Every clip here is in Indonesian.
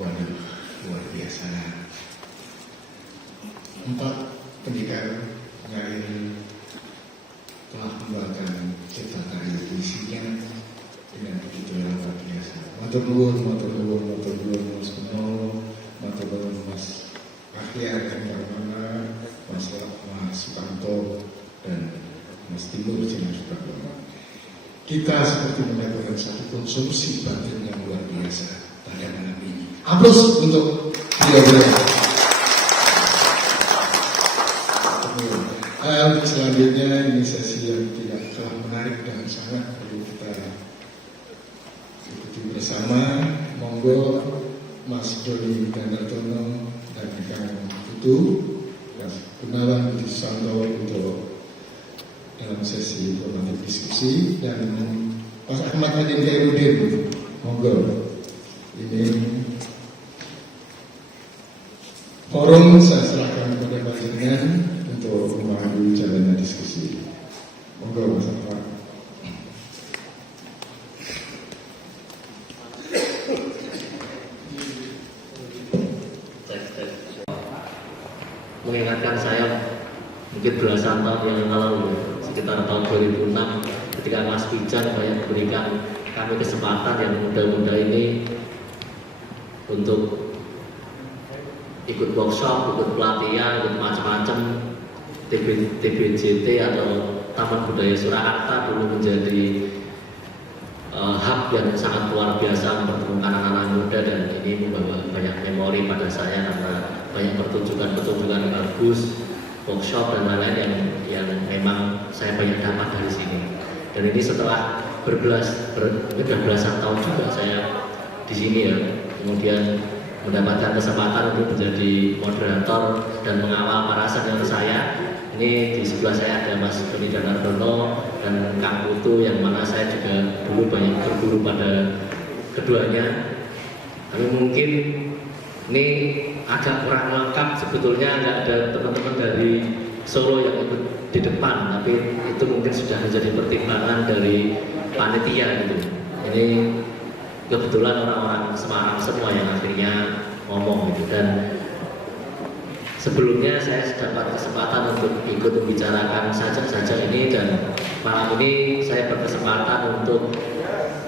Waduh, luar biasa. 4 pendekar penyair telah membawakan cipta karya puisinya dengan begitu luar biasa. Matur nuwun Mas Beno, matur nuwun Mas Ahyar dan Parmana, Mas Sukanto dan Mas Timur Cina Sukanto. Kita seperti mendapatkan satu konsumsi batin yang luar biasa pada malam ini. Aplaus untuk beliau-beliau. Untuk selanjutnya ini sesi yang tidak kalah menarik dan sangat perlu kita ikuti bersama. Monggo Mas Doni Danartono dan Kang Putu, Mas Gunawan Budi Susanto untuk dalam sesi informatif diskusi, dan Mas Ahmad Nadine Khairuddin, monggo. Ini forum saya serahkan kepada Pak Jenengan untuk memandu jalannya diskusi. Monggo Mas Ahmad. Mengingatkan saya mungkin belasan tahun yang lalu, sekitar tahun 2006, ketika Mas Pijan banyak berikan kami kesempatan yang muda-muda ini untuk ikut workshop, ikut pelatihan, ikut macam-macam. TBJT atau Taman Budaya Surakarta dulu menjadi hub yang sangat luar biasa mempertemukan anak-anak muda, dan ini membawa banyak memori pada saya karena banyak pertunjukan bagus, workshop dan lain-lain yang memang saya banyak dapat dari sini. Dan ini setelah belasan tahun juga saya di sini ya, kemudian mendapatkan kesempatan untuk menjadi moderator dan mengawal para senior saya. Ini di sebelah saya ada Mas Doni Danartono dan Kang Putu, yang mana saya juga dulu banyak berguru pada keduanya. Tapi mungkin ini agak kurang lengkap sebetulnya, nggak ada teman-teman dari Solo yang ikut di depan, tapi itu mungkin sudah menjadi pertimbangan dari panitia gitu. Ini kebetulan orang-orang Semarang semua yang akhirnya ngomong gitu. Dan sebelumnya saya dapat kesempatan untuk ikut membicarakan sajak-sajak ini, dan malam ini saya berkesempatan untuk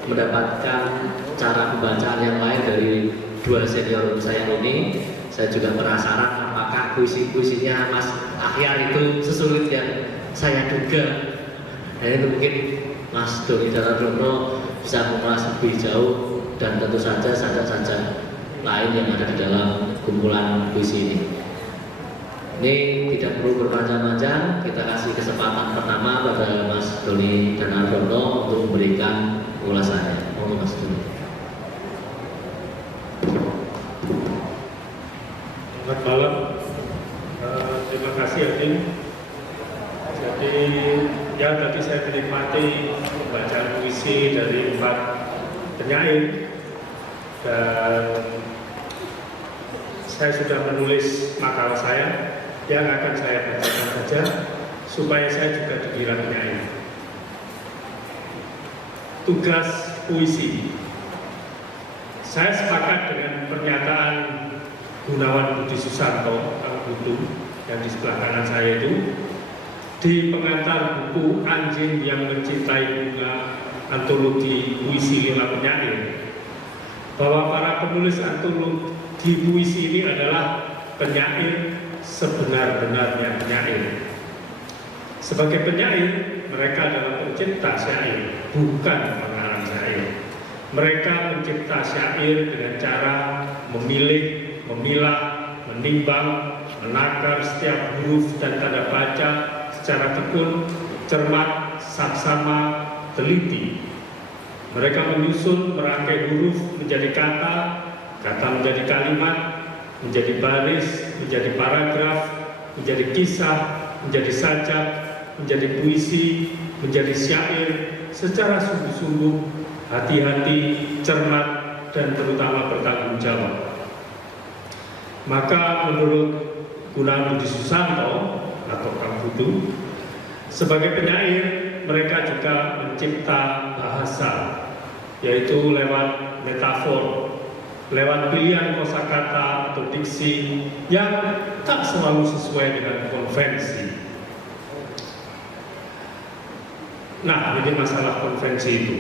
mendapatkan cara pembacaan yang lain dari dua senior saya ini. Saya juga penasaran apakah puisi-puisinya Mas Ahyar itu sesulit yang saya duga. Dan itu mungkin Mas Doni Danartono bisa mengulas lebih jauh, dan tentu saja sajak-sajak lain yang ada di dalam kumpulan puisi ini. Ini tidak perlu berpanjang-panjang, kita kasih kesempatan pertama pada Mas Doni Danartono untuk memberikan ulasannya. Monggo Mas Doni. Selamat malam, terima kasih Adin. Jadi ya tadi saya menikmati pembacaan puisi dari 4 penyair, dan saya sudah menulis makalah saya yang akan saya bacakan saja supaya saya juga dikira penyair. Tugas puisi. Saya sepakat dengan pernyataan Gunawan Budi Susanto, Kang Putu, yang di sebelah kanan saya itu, di pengantar buku Anjing yang Mencintai Bunga, antologi puisi 5 penyair, bahwa para penulis antologi puisi ini adalah penyair sebenar-benarnya penyair. Sebagai penyair, mereka adalah pencipta syair, bukan pengarang syair. Mereka mencipta syair dengan cara memilih, memilah, menimbang, menakar setiap huruf dan tanda baca secara tekun, cermat, saksama, teliti. Mereka menyusun, merangkai huruf menjadi kata, kata menjadi kalimat, menjadi baris, menjadi paragraf, menjadi kisah, menjadi sajak, menjadi puisi, menjadi syair secara sungguh-sungguh, hati-hati, cermat, dan terutama bertanggung jawab. Maka menurut Gunawan Budi Susanto atau Kang Putu, sebagai penyair mereka juga mencipta bahasa, yaitu lewat metafor, lewat pilihan kosakata atau diksi yang tak selalu sesuai dengan konvensi. Nah, ini masalah konvensi itu.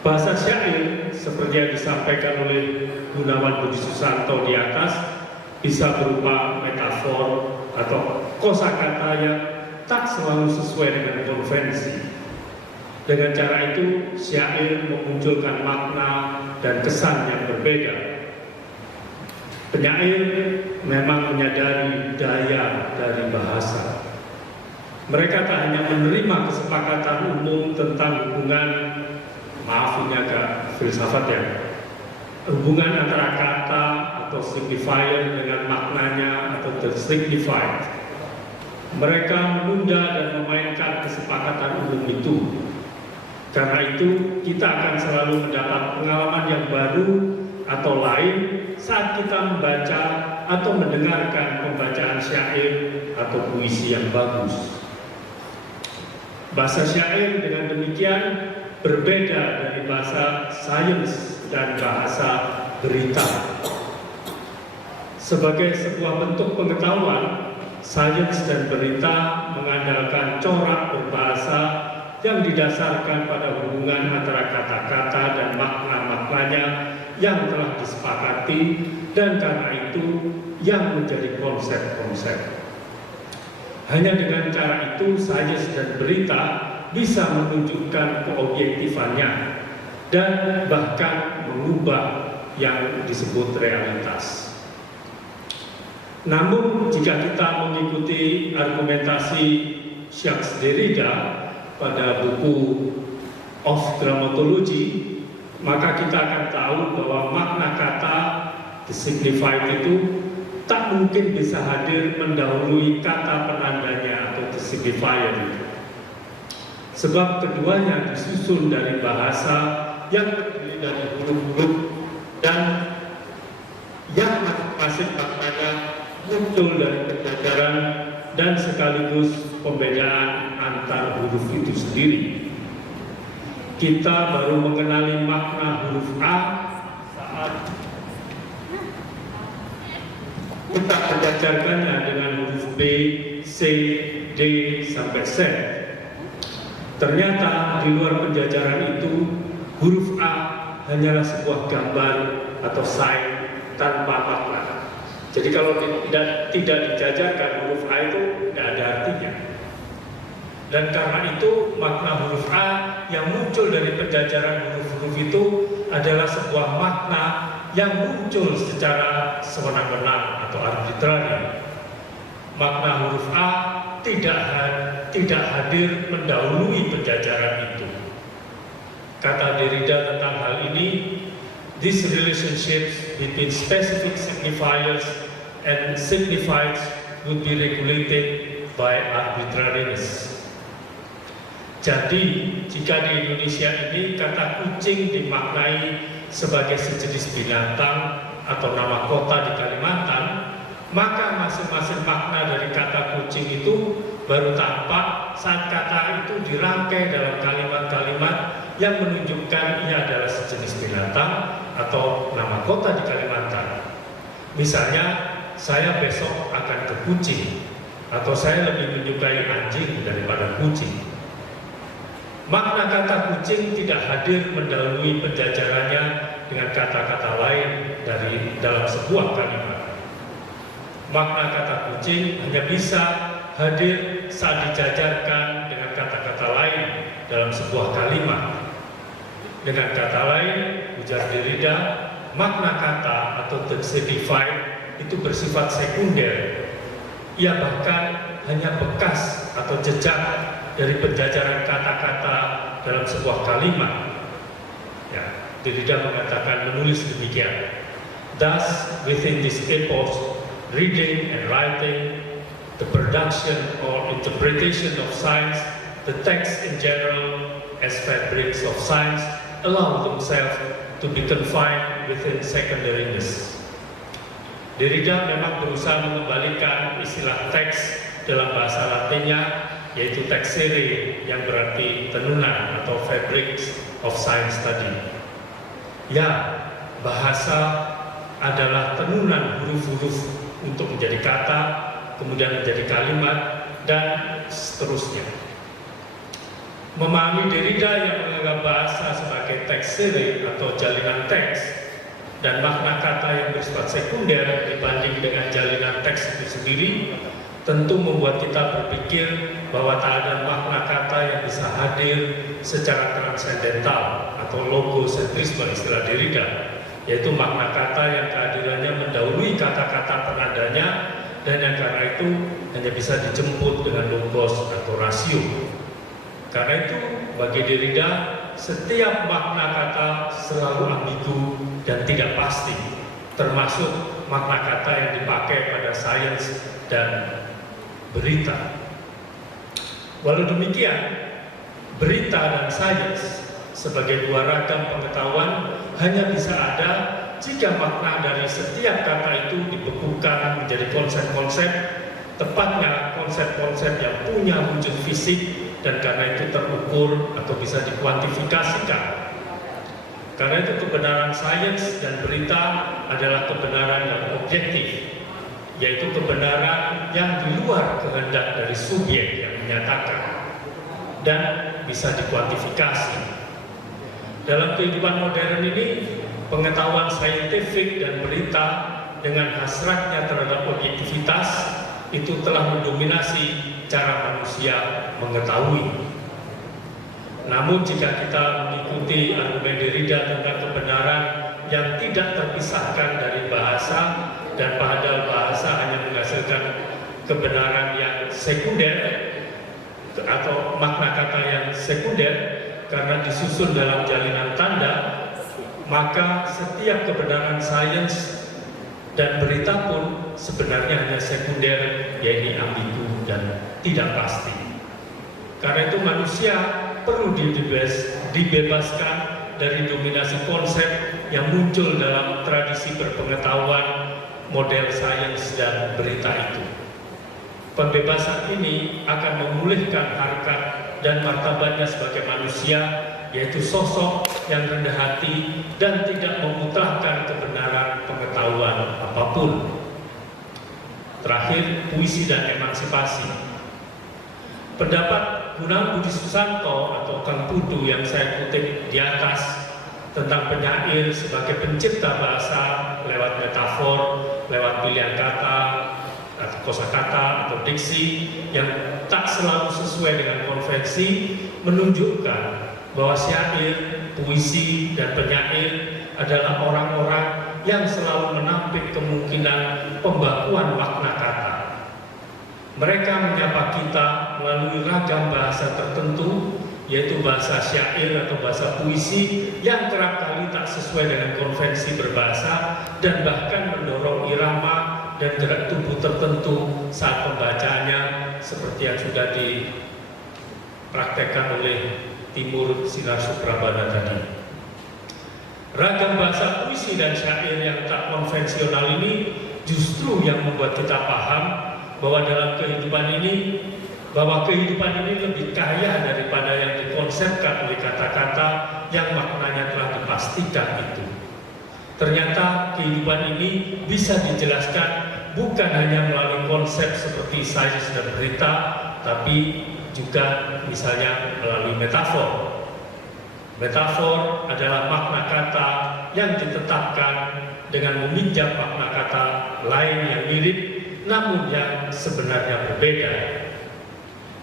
Bahasa syair seperti yang disampaikan oleh Gunawan Budi Susanto di atas bisa berupa metafor atau kosakata yang tak selalu sesuai dengan konvensi. Dengan cara itu, syair memunculkan makna dan kesan yang berbeda. Penyair memang menyadari daya dari bahasa. Mereka tak hanya menerima kesepakatan umum tentang hubungan, maaf ini agak filsafat ya, hubungan antara kata atau signifier dengan maknanya atau the signified. Mereka menunda dan memainkan kesepakatan umum itu. Karena itu, kita akan selalu mendapat pengalaman yang baru atau lain saat kita membaca atau mendengarkan pembacaan syair atau puisi yang bagus. Bahasa syair dengan demikian berbeda dari bahasa sains dan bahasa berita. Sebagai sebuah bentuk pengetahuan, sains dan berita mengandalkan corak berbahasa yang didasarkan pada hubungan antara kata-kata dan makna-maknanya yang telah disepakati, dan karena itu yang menjadi konsep-konsep. Hanya dengan cara itu sains dan berita bisa menunjukkan keobjektifannya dan bahkan mengubah yang disebut realitas. Namun jika kita mengikuti argumentasi Jacques Derrida pada buku Of Grammatology, maka kita akan tahu bahwa makna kata the signified itu tak mungkin bisa hadir mendahului kata penandanya atau the signifier itu. Sebab keduanya disusun dari bahasa yang terdiri dari huruf-huruf dan yang masing-masing maknanya muncul dari penjajaran dan sekaligus pembedaan antar huruf itu sendiri. Kita baru mengenali makna huruf A saat kita menjajarkannya dengan huruf B, C, D, sampai Z. Ternyata di luar penjajaran itu, huruf A hanyalah sebuah gambar atau sign tanpa makna. Jadi kalau tidak dijajarkan, huruf A itu tidak ada artinya. Dan karena itu makna huruf A yang muncul dari penjajaran huruf-huruf itu adalah sebuah makna yang muncul secara sewenang-wenang atau arbitrari. Makna huruf A tidak hadir mendahului penjajaran itu. Kata Derrida tentang hal ini, these relationships between specific signifiers and signifieds would be regulated by arbitrariness. Jadi, jika di Indonesia ini kata kucing dimaknai sebagai sejenis binatang atau nama kota di Kalimantan, maka masing-masing makna dari kata kucing itu baru tampak saat kata itu dirangkai dalam kalimat-kalimat yang menunjukkan ia adalah sejenis binatang atau nama kota di Kalimantan. Misalnya, saya besok akan ke kucing, atau saya lebih menyukai anjing daripada kucing. Makna kata kucing tidak hadir mendahului penjajarannya dengan kata-kata lain dalam sebuah kalimat. Makna kata kucing hanya bisa hadir saat dijajarkan dengan kata-kata lain dalam sebuah kalimat. Dengan kata lain, ujar Derrida, makna kata atau the signified itu bersifat sekunder. Ia bahkan hanya bekas atau jejak dari penjajaran kata-kata dalam sebuah kalimat. Ya, Derrida mengatakan, menulis demikian. Thus, within this epos, reading and writing, the production or interpretation of science, the text in general as fabrics of science, allow themselves to be confined within secondariness. Derrida memang berusaha mengembalikan istilah teks dalam bahasa Latinnya, yaitu texere, yang berarti tenunan atau fabrics of science tadi. Ya, bahasa adalah tenunan huruf-huruf untuk menjadi kata, kemudian menjadi kalimat, dan seterusnya. Memahami Derrida yang menganggap bahasa sebagai teks seri atau jalinan teks dan makna kata yang bersifat sekunder dibanding dengan jalinan teks itu sendiri, tentu membuat kita berpikir bahwa tak ada makna kata yang bisa hadir secara transendental atau logosentrisme istilah Derrida, yaitu makna kata yang kehadirannya mendahului kata-kata penandanya dan yang karena itu hanya bisa dijemput dengan logos atau rasio. Karena itu bagi Derrida setiap makna kata selalu ambigu dan tidak pasti, termasuk makna kata yang dipakai pada sains dan berita. Walau demikian, berita dan sains sebagai dua ragam pengetahuan hanya bisa ada jika makna dari setiap kata itu dibekukan menjadi konsep-konsep, tepatnya konsep-konsep yang punya wujud fisik dan karena itu terukur atau bisa dikuantifikasikan. Karena itu kebenaran sains dan berita adalah kebenaran yang objektif, yaitu kebenaran yang di luar kehendak dari subjek yang menyatakan dan bisa dikuantifikasi. Dalam kehidupan modern ini, pengetahuan saintifik dan berita dengan hasratnya terhadap objektivitas itu telah mendominasi cara manusia mengetahui. Namun jika kita mengikuti argumen Derrida tentang kebenaran yang tidak terpisahkan dari bahasa, dan padahal bahasa hanya menghasilkan kebenaran yang sekunder atau makna kata yang sekunder karena disusun dalam jalinan tanda, maka setiap kebenaran sains dan berita pun sebenarnya hanya sekunder, yaitu ambigu dan tidak pasti. Karena itu manusia perlu dibebaskan dari dominasi konsep yang muncul dalam tradisi berpengetahuan model sains dan berita itu. Pembebasan ini akan memulihkan harkat dan martabatnya sebagai manusia, yaitu sosok yang rendah hati dan tidak memutlakkan kebenaran pengetahuan apapun. Terakhir, puisi dan emansipasi. Pendapat Gunawan Budi Susanto atau Kang Pudu yang saya kutip di atas tentang penyair sebagai pencipta bahasa lewat metafor, lewat pilihan kata, atau kosakata atau diksi yang tak selalu sesuai dengan konvensi, menunjukkan bahwa syair, puisi, dan penyair adalah orang-orang yang selalu menampik kemungkinan pembakuan makna kata. Mereka menyapa kita melalui ragam bahasa tertentu, yaitu bahasa syair atau bahasa puisi yang kerap kali tak sesuai dengan konvensi berbahasa dan bahkan mendorong irama dan gerak tubuh tertentu saat pembacanya, seperti yang sudah dipraktekkan oleh Timur Sinar Suprabana tadi. Ragam bahasa puisi dan syair yang tak konvensional ini justru yang membuat kita paham bahwa dalam kehidupan ini, lebih kaya daripada yang dikonsepkan oleh kata-kata yang maknanya telah dipastikan itu. Ternyata kehidupan ini bisa dijelaskan bukan hanya melalui konsep seperti sains dan berita, tapi juga misalnya melalui metafor. Metafor adalah makna kata yang ditetapkan dengan meminjam makna kata lain yang mirip, namun yang sebenarnya berbeda.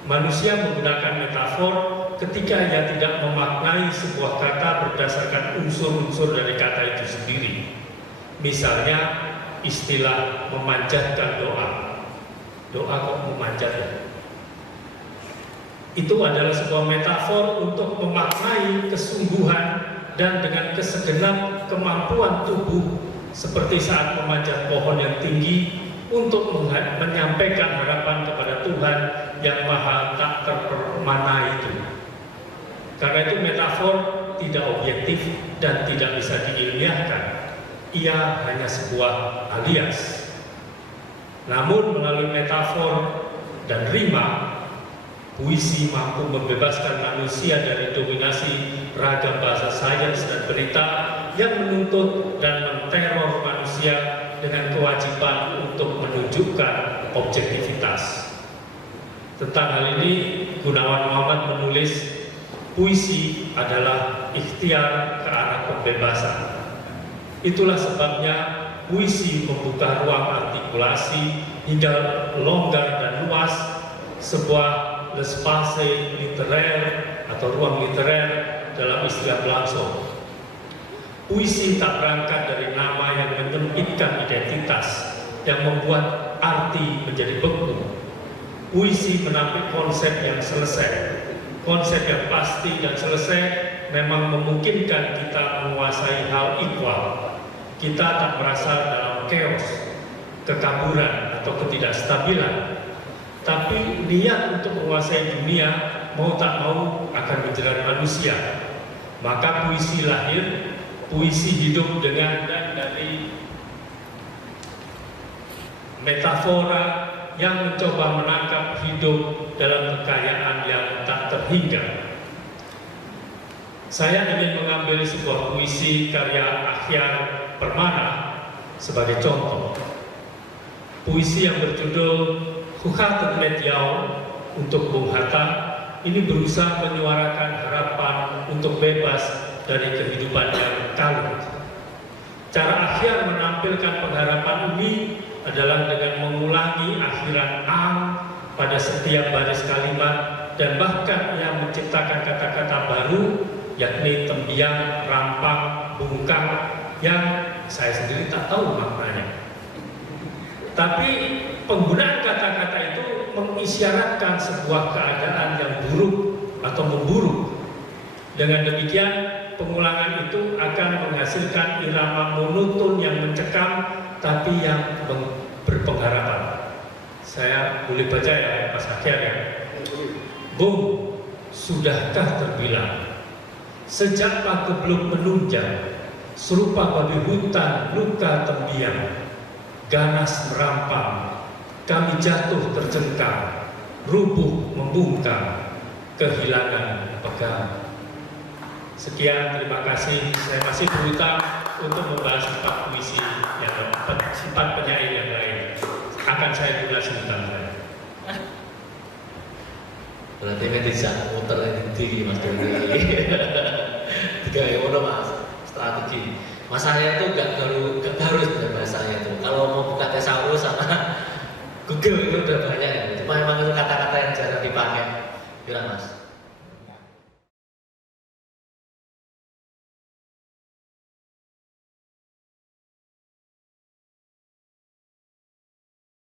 Manusia menggunakan metafor ketika ia tidak memaknai sebuah kata berdasarkan unsur-unsur dari kata itu sendiri. Misalnya istilah memanjatkan doa. Doa kok memanjat ya? Itu adalah sebuah metafor untuk memaknai kesungguhan dan dengan kesegenap kemampuan tubuh seperti saat memanjat pohon yang tinggi untuk menyampaikan harapan kepada Tuhan yang maha tak terpermana itu. Karena itu metafor tidak objektif dan tidak bisa diilmiahkan. Ia hanya sebuah alias. Namun melalui metafor dan rima, puisi mampu membebaskan manusia dari dominasi ragam bahasa sains dan berita yang menuntut dan menteror manusia dengan kewajiban untuk menunjukkan objektivitas. Tentang hal ini, Gunawan Muhammad menulis, puisi adalah ikhtiar ke arah kebebasan. Itulah sebabnya puisi membuka ruang artikulasi hingga longgar dan luas, sebuah l'espace literaire atau ruang literer dalam istilah Blanchot. Puisi tak berangkat dari nama yang menyempitkan identitas, yang membuat arti menjadi beku. Puisi menampik konsep yang selesai. Konsep yang pasti dan selesai memang memungkinkan kita menguasai hal ikhwal. Kita tak merasa dalam chaos, kekaburan atau ketidakstabilan. Tapi niat untuk menguasai dunia mau tak mau akan menjerat manusia. Maka puisi lahir, puisi hidup dengan dan dari metafora yang mencoba menangkap hidup dalam kekayaan yang tak terhingga. Saya ingin mengambil sebuah puisi karya Akhyar Permana sebagai contoh. Puisi yang berjudul Khuhatet Medyau untuk Bung Hatta ini berusaha menyuarakan harapan untuk bebas dari kehidupan yang kalut. Cara Akhyar menampilkan pengharapan ini adalah dengan mengulangi akhiran ang pada setiap baris kalimat dan bahkan yang menciptakan kata-kata baru yakni tembiang, rampang, bungkam yang saya sendiri tak tahu maknanya. Tapi penggunaan kata-kata itu mengisyaratkan sebuah keadaan yang buruk atau memburuk. Dengan demikian, pengulangan itu akan menghasilkan irama monoton yang mencekam tapi yang berpengharapan. Saya boleh baca ya Mas Akhyar ya. Bung, sudahkah terbilang sejak pagebluk menunjang serupa babi hutan luka tembiang, ganas merampang, kami jatuh terjengkang, rubuh membungkam, kehilangan pegang. Sekian, terima kasih. Saya masih berhutang untuk membahas sifat puisi yang sifat penyair yang lain. Akan saya guna sebentar. Berarti ini bisa muter di Mas Doni. Tiga ya, Mas. Strategi. Masalahnya itu gak harus dengan bahasanya itu. Kalau mau buka tesaurus sama Google itu udah banyak ya. Cuma memang itu kata-kata yang jarang dipakai. Gimana Mas?